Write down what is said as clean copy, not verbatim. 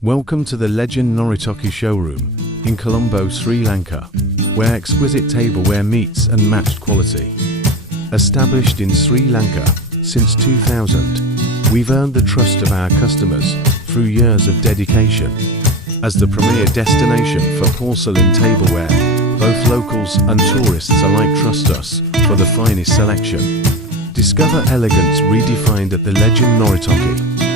Welcome to the Legend Noritake Showroom in Colombo, Sri Lanka, where exquisite tableware meets unmatched quality. Established in Sri Lanka since 2000, we've earned the trust of our customers through years of dedication. As the premier destination for porcelain tableware, both locals and tourists alike trust us for the finest selection. Discover elegance redefined at the Legend Noritake.